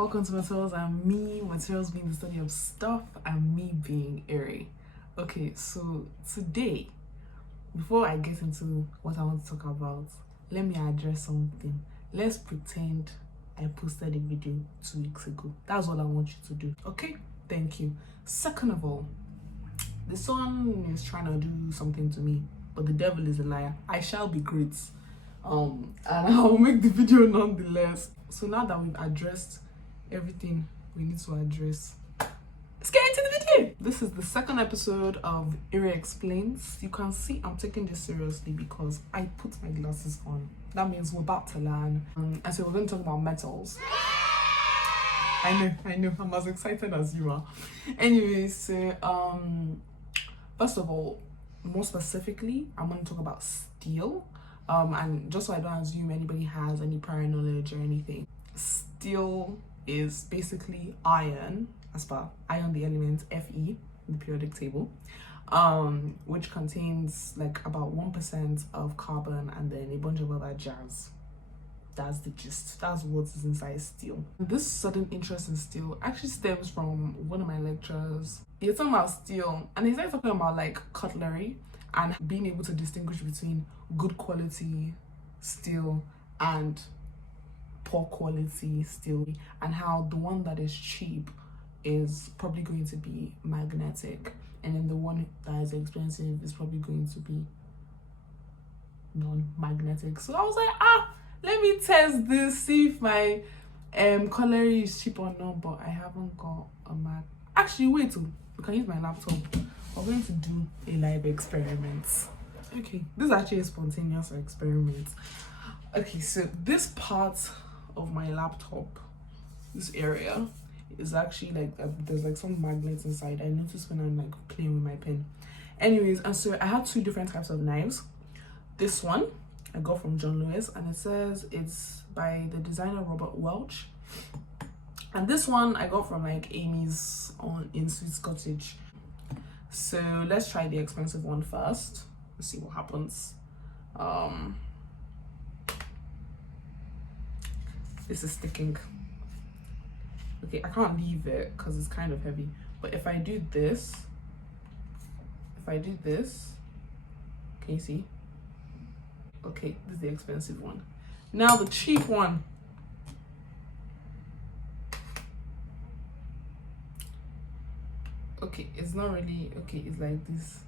welcome to Materials and Me. Materials being the study of stuff and me being airy. Okay, so today, before I get into what I want to talk about, let me address something. Let's pretend I posted a video 2 weeks ago. That's all I want you to do. Okay, thank you. Second of all, the sun is trying to do something to me, but the devil is a liar. I shall be great. And I'll make the video nonetheless. So now that we've addressed everything we need to address, let's get into the video. This is the second episode of Iri Explains. You can see I'm taking this seriously because I put my glasses on. That means we're about to learn. And so we're going to talk about metals. I know, I'm as excited as you are. Anyways, so first of all, more specifically, I'm going to talk about steel. And just so I don't assume anybody has any prior knowledge or anything, steel is basically iron, as per iron, the element Fe in the periodic table, which contains like about 1% of carbon and then a bunch of other jazz. That's the gist. That's what is inside steel. This sudden interest in steel actually stems from one of my lecturers. He was talking about steel and he started talking about like cutlery and being able to distinguish between good quality steel and poor quality steel, and how the one that is cheap is probably going to be magnetic, and then the one that is expensive is probably going to be non-magnetic. So I was like, let me test this, see if my cutlery is cheap or not, but I haven't got a mag. Actually, wait, you can use my laptop. We're going to do a live experiment. Okay, this is actually a spontaneous experiment. Okay, so this part of my laptop, this area, is actually like there's like some magnets inside. I noticed when I'm like playing with my pen. Anyways, and so I had two different types of knives. This one I got from John Lewis, and it says it's by the designer Robert Welch. And this one I got from like Amy's in Sweet's Cottage. So let's try the expensive one first. Let's see what happens. This is sticking. Okay, I can't leave it because it's kind of heavy. But if I do this, can you see? Okay, this is the expensive one. Now the cheap one. Okay, it's not really okay, it's like this.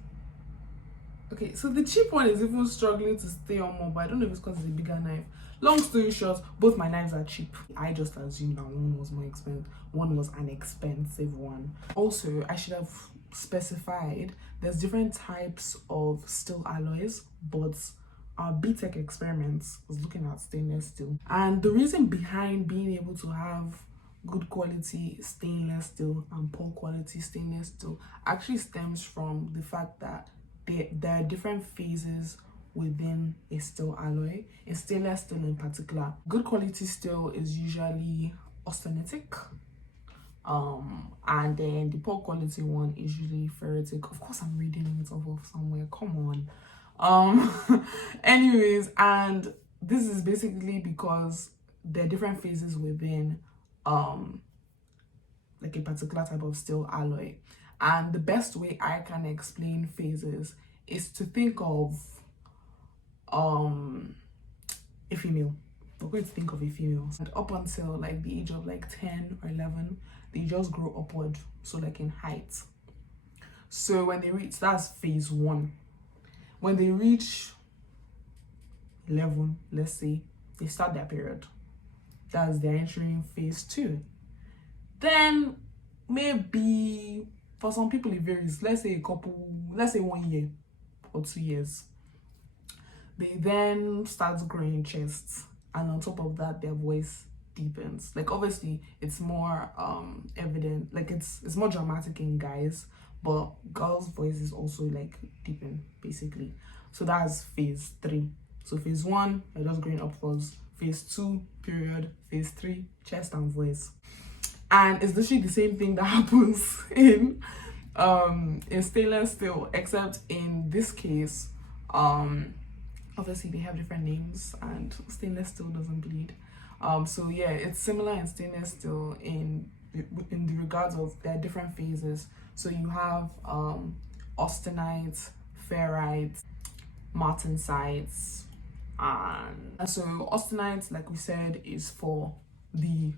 Okay, so the cheap one is even struggling to stay on more, but I don't know if it's because it's a bigger knife. Long story short, both my knives are cheap. I just assumed that one was more expensive, one was an expensive one. Also, I should have specified there's different types of steel alloys, but our BTech experiments was looking at stainless steel. And the reason behind being able to have good quality stainless steel and poor quality stainless steel actually stems from the fact that there are different phases within a steel alloy. In stainless steel in particular, good quality steel is usually austenitic, and then the poor quality one is usually ferritic. Of course, I'm reading it off of somewhere, come on. Anyways, and this is basically because there are different phases within like a particular type of steel alloy. And the best way I can explain phases is to think of a female. We're going to think of a female, and up until like the age of like 10 or 11, they just grow upward, so like in height. So when they reach, that's phase 1. When they reach 11, let's say, they start their period. That's they're entering phase 2. Then maybe for some people it varies. Let's say 1 year or 2 years. They then start growing chests, and on top of that, their voice deepens. Like obviously, it's more evident. Like it's more dramatic in guys, but girls' voice is also like deepen basically. So that's phase 3. So phase 1, they're just growing upwards. Phase 2, period. Phase 3, chest and voice. And it's literally the same thing that happens in stainless steel, except in this case, obviously they have different names and stainless steel doesn't bleed. So yeah, it's similar in stainless steel in the regards of there are different phases. So you have austenite, ferrite, martensites, and so austenite, like we said, is for the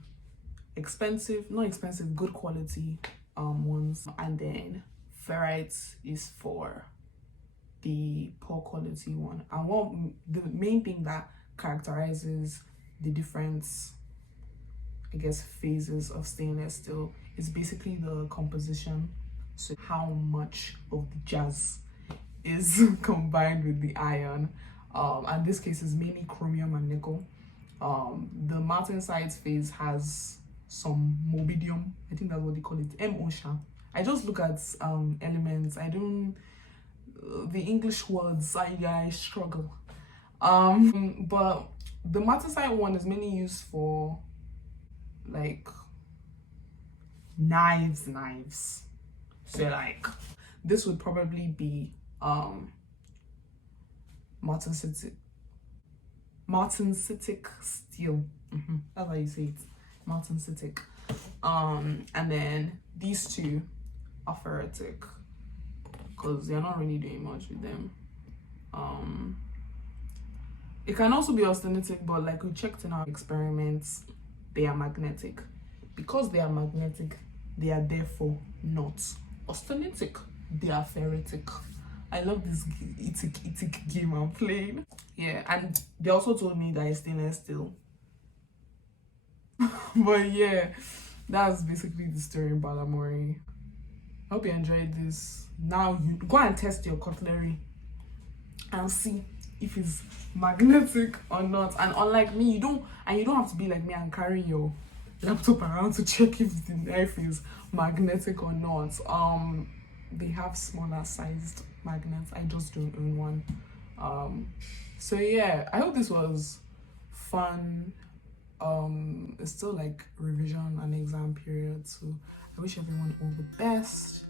not expensive, good quality ones, and then ferrite is for the poor quality one. And the main thing that characterizes the different, I guess, phases of stainless steel is basically the composition. So how much of the jazz is combined with the iron. And this case is mainly chromium and nickel. The martensite phase has some molybdenum. I think that's what they call it. MO. I just look at elements. I don't the English words. I struggle. But the martensite one is mainly used for like knives. So like this would probably be martensitic steel. That's how you say it. Martensitic. And then these two are ferritic because they're not really doing much with them. It can also be austenitic, but like we checked in our experiments, they are magnetic. Because they are magnetic, they are therefore not austenitic. They are ferritic. I love this itic game I'm playing. Yeah, and they also told me that it's stainless steel. But yeah, that's basically the story in Balamori. I hope you enjoyed this. Now you go and test your cutlery and see if it's magnetic or not. And unlike me, you don't have to be like me and carry your laptop around to check if the knife is magnetic or not. They have smaller sized magnets. I just don't own one. So yeah, I hope this was fun. It's still like revision and exam period, so I wish everyone all the best.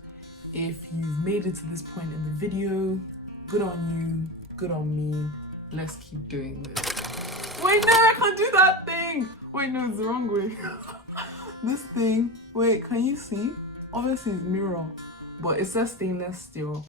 If you've made it to this point in the video, good on you, good on me. Let's keep doing this. Wait, no, I can't do that thing. Wait, no, it's the wrong way. This thing, wait, can you see? Obviously it's mirror, but it says stainless steel.